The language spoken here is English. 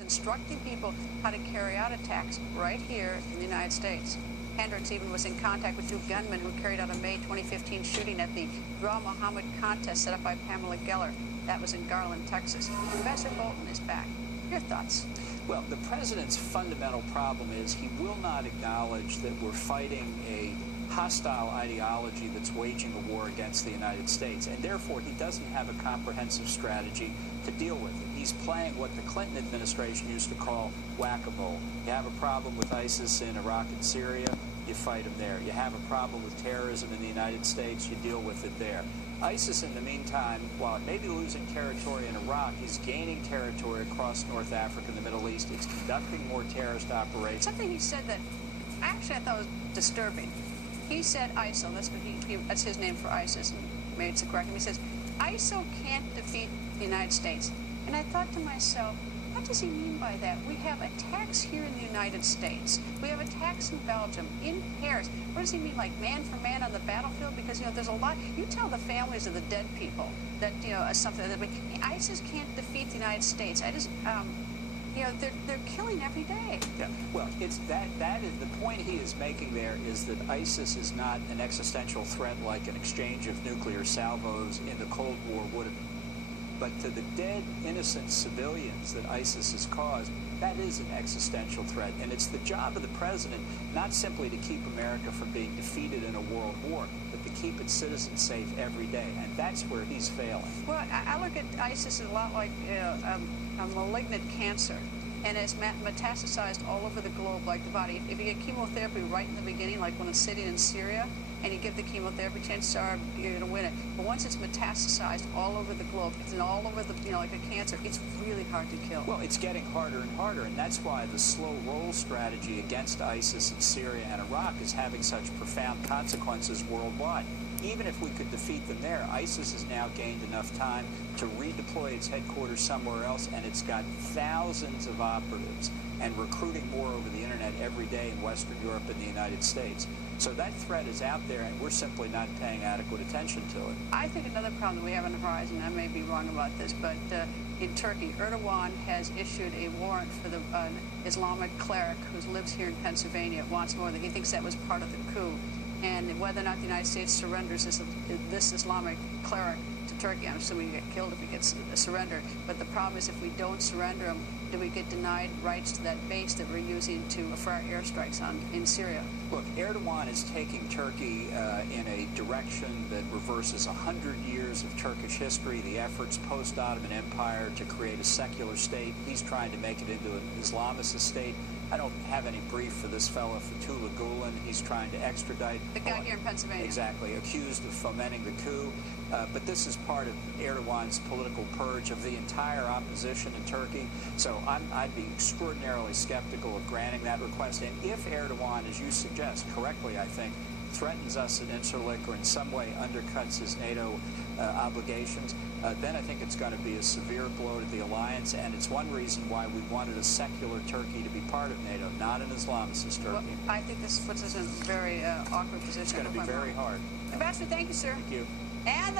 instructing people how to carry out attacks right here in the United States. Hendricks even was in contact with 2 gunmen who carried out a May 2015 shooting at the Draw Muhammad contest set up by Pamela Geller. That was in Garland, Texas. Ambassador Bolton is back. Your thoughts? Well, the president's fundamental problem is he will not acknowledge that we're fighting a hostile ideology that's waging a war against the United States, and therefore he doesn't have a comprehensive strategy to deal with it. He's playing what the Clinton administration used to call whack-a-mole. You have a problem with ISIS in Iraq and Syria, you fight them there. You have a problem with terrorism in the United States, you deal with it there. ISIS, in the meantime, while it may be losing territory in Iraq, is gaining territory across North Africa and the Middle East. It's conducting more terrorist operations. Something he said that actually I thought was disturbing. He said ISIL, that's his name for ISIS, and made it so correct. He says, ISIL can't defeat the United States. And I thought to myself, what does he mean by that? We have attacks here in the United States. We have attacks in Belgium, in Paris. What does he mean, like man for man on the battlefield? Because, there's a lot. You tell the families of the dead people that, something that ISIS can't defeat the United States. They're killing every day. Yeah. Well, it's that is the point he is making there, is that ISIS is not an existential threat like an exchange of nuclear salvos in the Cold War would have been. But to the dead, innocent civilians that ISIS has caused, that is an existential threat. And it's the job of the president not simply to keep America from being defeated in a world war, but to keep its citizens safe every day. And that's where he's failing. Well, I look at ISIS as a lot like a malignant cancer. And it's metastasized all over the globe like the body. If you get chemotherapy right in the beginning, like when it's sitting in Syria, and you give the chemotherapy, chances are you're going to win it. But once it's metastasized all over the globe, it's all over the, like a cancer, it's really hard to kill. Well, it's getting harder and harder, and that's why the slow roll strategy against ISIS in Syria and Iraq is having such profound consequences worldwide. Even if we could defeat them there, ISIS has now gained enough time to redeploy its headquarters somewhere else, and it's got thousands of operatives and recruiting more over the internet every day in Western Europe and the United States. So that threat is out there, and we're simply not paying adequate attention to it. I think another problem that we have on the horizon, I may be wrong about this, but in Turkey, Erdogan has issued a warrant for the Islamic cleric who lives here in Pennsylvania, wants more than he thinks that was part of the coup. And whether or not the United States surrenders this Islamic cleric to Turkey, I'm assuming he get killed if he gets surrendered. But the problem is, if we don't surrender him, do we get denied rights to that base that we're using for our airstrikes in Syria? Look, Erdogan is taking Turkey in a direction that reverses 100 years of Turkish history, the efforts post-Ottoman Empire to create a secular state. He's trying to make it into an Islamist state. I don't have any brief for this fellow, Fethullah Gulen. He's trying to extradite. The guy here in Pennsylvania. Exactly, accused of fomenting the coup. But this is part of Erdogan's political purge of the entire opposition in Turkey. So I'd be extraordinarily skeptical of granting that request. And if Erdogan, as you suggest, correctly, I think, threatens us at Incirlik or in some way undercuts his NATO obligations, then I think it's going to be a severe blow to the alliance, and it's one reason why we wanted a secular Turkey to be part of NATO, not an Islamicist Turkey. Well, I think this puts us in a very awkward position. It's going to be very hard. Ambassador, thank you, sir. Thank you. And the